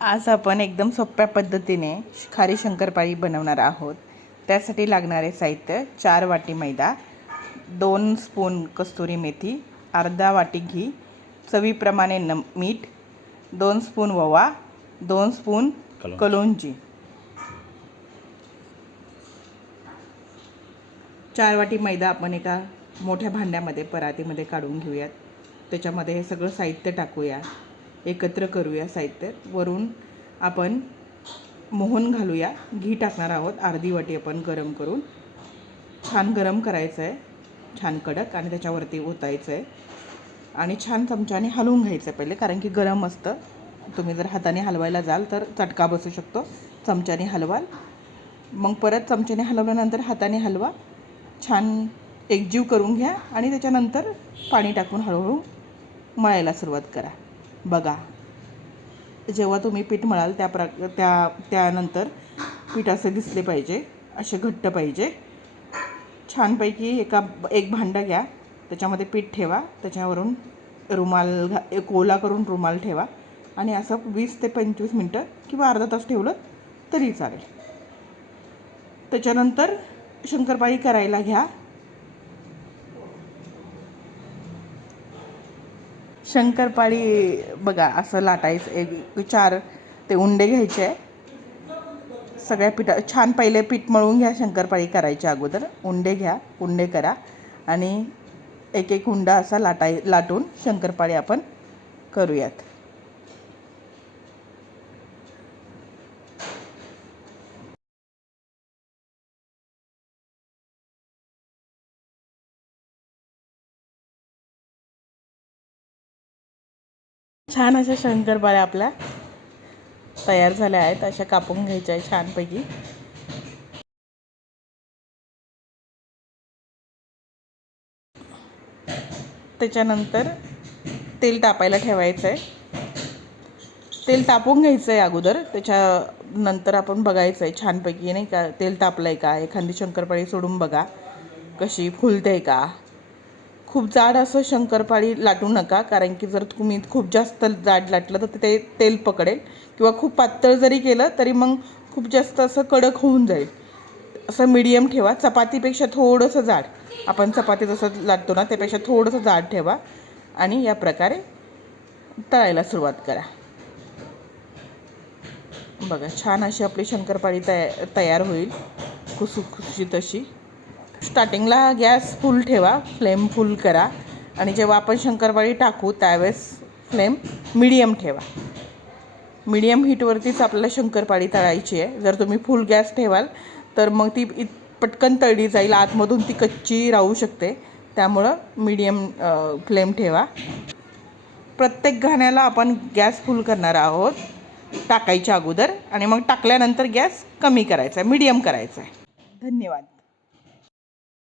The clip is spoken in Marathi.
आज आपण एकदम सोप्या पद्धतीने खारी शंकरपाळी बनवणार आहोत। त्यासाठी लागणारे साहित्य 4 वाटी मैदा, 2 स्पून कस्तुरी मेथी, अर्धा वाटी घी, चवीप्रमाणे मीठ, 2 स्पून ओवा, 2 स्पून कलोंजी। 4 वाटी मैदा आपण एका मोठ्या भांड्यामध्ये परातीमध्ये काढून घेऊयात। त्याच्यामध्ये हे सगळं साहित्य टाकूया, एकत्र करूया साहित्य। वरून आपण मोहन घालूया, घी टाकणार आहोत अर्धी वाटी आपण गरम करून। छान गरम करायचं आहे, छान कडक, आणि त्याच्यावरती ओतायचं आहे आणि छान चमच्याने हलवून घ्यायचं पहिले, कारण की गरम असतं। तुम्ही जर हाताने हलवायला जाल तर चटका बसू शकतो। चमच्याने हलवाल, मग परत चमच्याने हलवल्यानंतर हाताने हलवा, छान एकजीव करून घ्या आणि त्याच्यानंतर पाणी टाकून हळूहळू मळायला सुरुवात करा। बघा, जेव्हा तुम्ही पीठ मळाल त्यानंतर पीठ असे दिसले पाहिजे, असे घट्ट पाहिजे। छानपैकी एक भांडं घ्या, त्याच्यामध्ये पीठ ठेवा, त्याच्यावरून रुमाल कोला करून रुमाल ठेवा आणि असं 20 ते 25 मिनटं किंवा अर्धा तास ठेवलं तरी चालेल। त्याच्यानंतर शंकरपाळी करायला घ्या। शंकरपाळी बघा असं लाटायचं, एक 4 ते उंडे घ्यायचे आहे। सगळ्या छान पहिले पीठ मळून घ्या। शंकरपाळी करायच्या अगोदर उंडे घ्या, उंडे करा आणि एक उंडा असा लाटून शंकरपाळी आपण करूयात। छान अशा शंकरपाळ्या आपल्या तयार झाल्या आहेत, अशा कापून घ्यायच्या आहे छानपैकी। त्याच्यानंतर तेल तापायला ठेवायचं आहे, तेल तापून घ्यायचं आहे अगोदर। त्याच्यानंतर आपण बघायचं आहे छानपैकी, नाही का, तेल तापलं आहे का। एखादी शंकरपाळी सोडून बघा कशी फुलते का। खूप जाड असं शंकरपाळी लाटू नका, कारण की जर तुम्ही खूप जास्त जाड लाटलं तर ते तेल पकडेल, किंवा खूप पातळ जरी केलं तरी मग खूप जास्त असं कडक होऊन जाईल। असं मीडियम ठेवा, चपातीपेक्षा थोडंसं जाड, आपण चपाती जसं लाटतो ना त्यापेक्षा थोडंसं जाड ठेवा आणि या प्रकारे तळायला सुरुवात करा। बघा, छान अशी आपली शंकरपाळी तयार होईल, खुसखुशीत अशी। स्टार्टिंगला गॅस फुल ठेवा, फ्लेम फुल करा, आणि जेव्हा आपण शंकरपाळी टाकू त्यावेळेस फ्लेम मीडियम ठेवा। मीडियम हीटवरतीच आपल्याला शंकरपाळी तळायची आहे। जर तुम्ही फुल गॅस ठेवाल तर मग ती पटकन तळली जाईल, आतमधून ती कच्ची राहू शकते। त्यामुळं मीडियम फ्लेम ठेवा। प्रत्येक घाण्याला आपण गॅस फुल करणार आहोत टाकायच्या अगोदर, आणि मग टाकल्यानंतर गॅस कमी करायचा आहे, मीडियम करायचा आहे। धन्यवाद।